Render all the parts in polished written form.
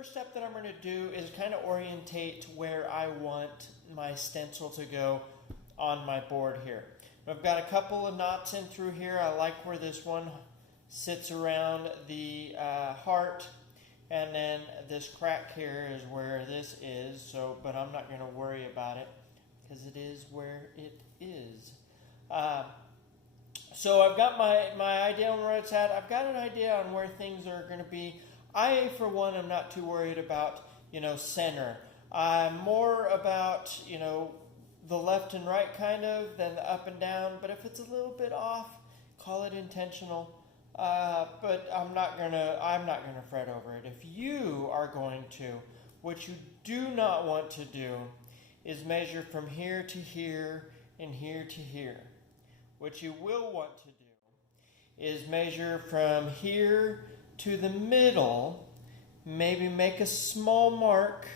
first step that I'm going to do is kind of orientate where I want my stencil to go on my board here. I've got a couple of knots in through here. I like where this one sits around the heart, and then this crack here is where this is. So, but I'm not going to worry about it because it is where it is. So I've got my idea on where it's at. I've got an idea on where things are going to be. I, for one, am not too worried about, center. I'm more about, the left and right kind of than the up and down. But if it's a little bit off, call it intentional. But I'm not gonna fret over it. If you are going to, what you do not want to do is measure from here to here and here to here. What you will want to do is measure from here to the middle, maybe make a small mark.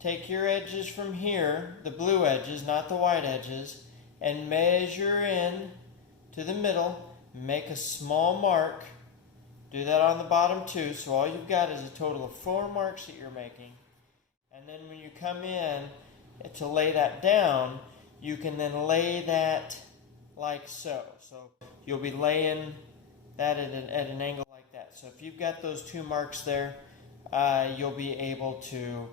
Take your edges from here, the blue edges, not the white edges, and measure in to the middle, make a small mark. Do that on the bottom too, so all you've got is a total of 4 marks that you're making. And then when you come in to lay that down, you can then lay that like so. So you'll be laying that at an angle like that. So if you've got those 2 marks there, you'll be able to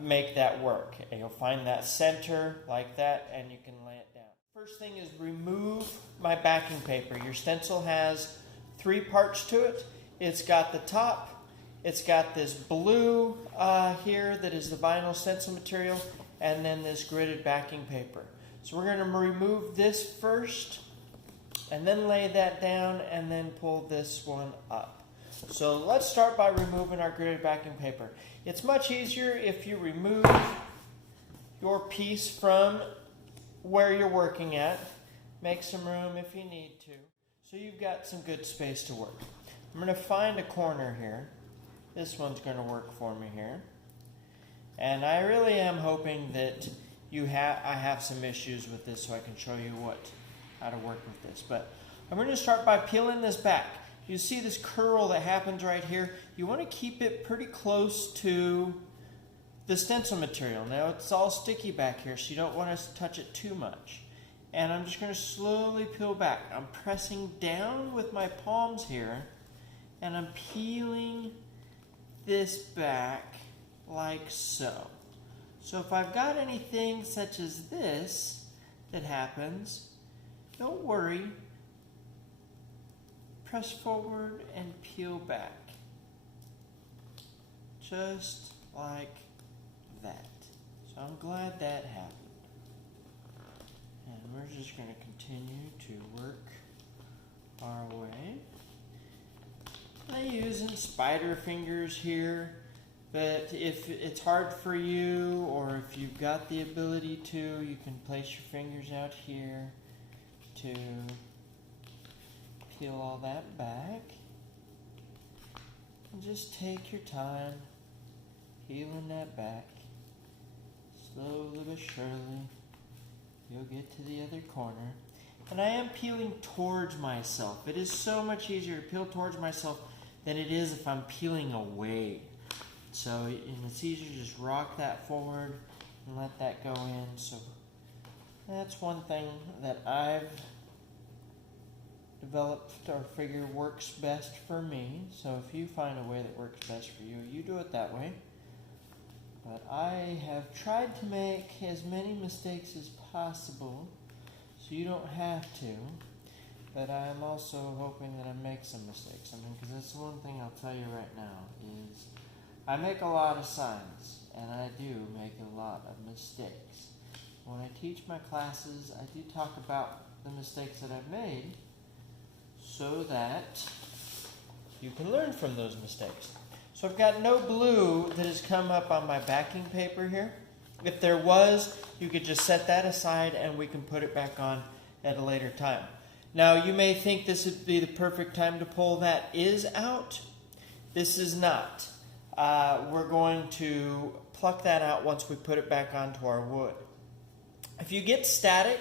make that work. And you'll find that center like that, and you can lay it down. First thing is remove my backing paper. Your stencil has 3 parts to it. It's got the top, it's got this blue here that is the vinyl stencil material, and then this gridded backing paper. So we're going to remove this first, and then lay that down, and then pull this one up. So let's start by removing our gridded backing paper. It's much easier if you remove your piece from where you're working at. Make some room if you need to, so you've got some good space to work. I'm going to find a corner here. This one's going to work for me here. And I really am hoping that I have some issues with this so I can show you how to work with this. But I'm going to start by peeling this back. You see this curl that happens right here? You want to keep it pretty close to the stencil material. Now it's all sticky back here, so you don't want to touch it too much. And I'm just going to slowly peel back. I'm pressing down with my palms here, and I'm peeling this back like so. So if I've got anything such as this that happens, don't worry. Press forward and peel back. Just like that. So I'm glad that happened. And we're just going to continue to work our way. I'm using spider fingers here, but if it's hard for you, or if you've got the ability to, you can place your fingers out here to peel all that back. And just take your time peeling that back. Slowly but surely, you'll get to the other corner. And I am peeling towards myself. It is so much easier to peel towards myself than it is if I'm peeling away. So and it's easier to just rock that forward and let that go in. So that's one thing that I've developed or figure works best for me. So if you find a way that works best for you, you do it that way. But I have tried to make as many mistakes as possible so you don't have to. But I'm also hoping that I make some mistakes. Because that's the one thing I'll tell you right now is I make a lot of signs, and I do make a lot of mistakes. When I teach my classes, I do talk about the mistakes that I've made so that you can learn from those mistakes. So I've got no blue that has come up on my backing paper here. If there was, you could just set that aside and we can put it back on at a later time. Now you may think this would be the perfect time to pull that is out. This is not. We're going to pluck that out once we put it back onto our wood. If you get static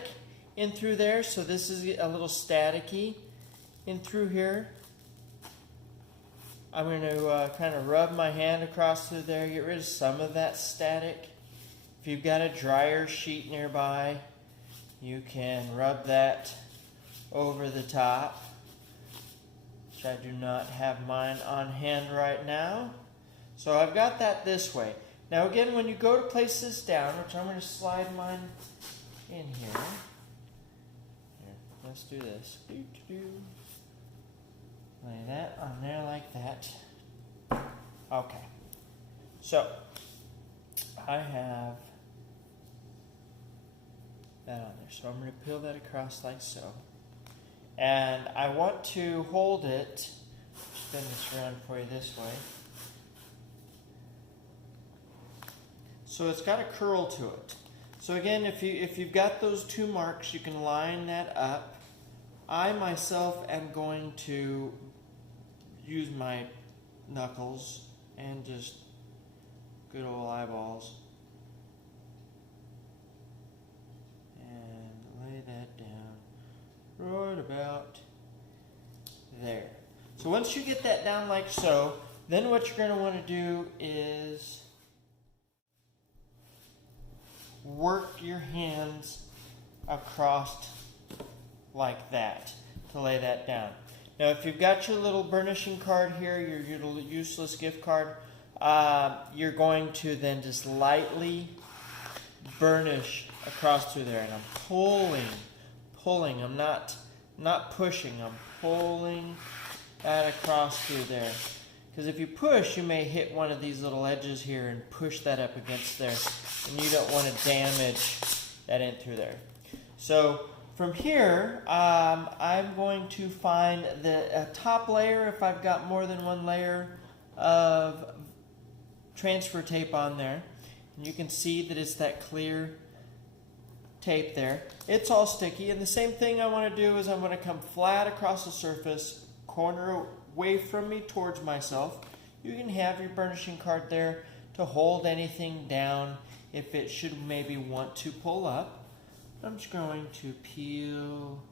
in through there, so this is a little staticky in through here, I'm going to kind of rub my hand across through there, get rid of some of that static. If you've got a dryer sheet nearby, you can rub that over the top, which I do not have mine on hand right now. So I've got that this way. Now again, when you go to place this down, which I'm going to slide mine in here. Here, let's do this. Lay that on there like that. Okay. So, I have that on there. So I'm going to peel that across like so. And I want to hold it, spin this around for you this way. So it's got a curl to it. So again, if you've got those two marks, you can line that up. I myself am going to use my knuckles and just good old eyeballs and lay that down right about there. So once you get that down like so, then what you're going to want to do is work your hands across like that to lay that down. Now if you've got your little burnishing card here, your little useless gift card, you're going to then just lightly burnish across through there. And I'm pulling, I'm not pushing, I'm pulling that across through there. Because if you push, you may hit one of these little edges here and push that up against there. And you don't want to damage that in through there. So from here, I'm going to find the top layer, if I've got more than one layer of transfer tape on there. And you can see that it's that clear tape there. It's all sticky. And the same thing I want to do is I'm going to come flat across the surface, corner away from me towards myself. You can have your burnishing card there to hold anything down if it should maybe want to pull up. I'm just going to peel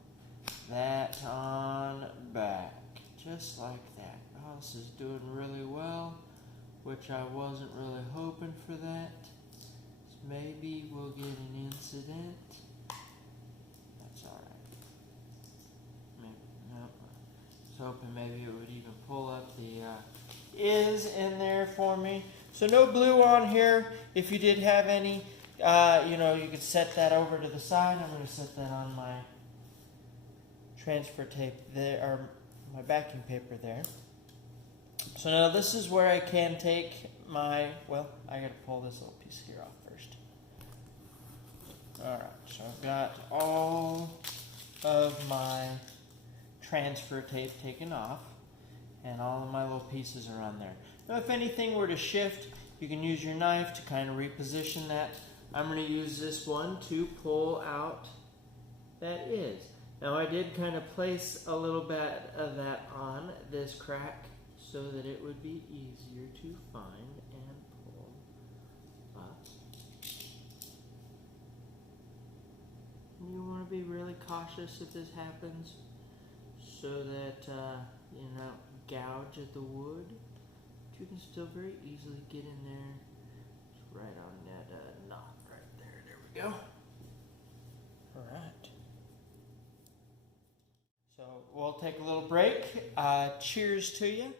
that on back, just like that. Oh, this is doing really well, which I wasn't really hoping for that. So maybe we'll get an incident. That's alright. No, I was hoping maybe it would even pull up the is in there for me. So no blue on here. If you did have any, you could set that over to the side. I'm going to set that on my transfer tape there, or my backing paper there. So now this is where I can take my, I got to pull this little piece here off first. Alright, so I've got all of my transfer tape taken off, and all of my little pieces are on there. Now if anything were to shift, you can use your knife to kind of reposition that. I'm going to use this one to pull out that is. Now I did kind of place a little bit of that on this crack so that it would be easier to find and pull up. You want to be really cautious if this happens so that you don't gouge at the wood. But you can still very easily get in there. It's right on that knot right there. There we go. Alright. So we'll take a little break. Cheers to you.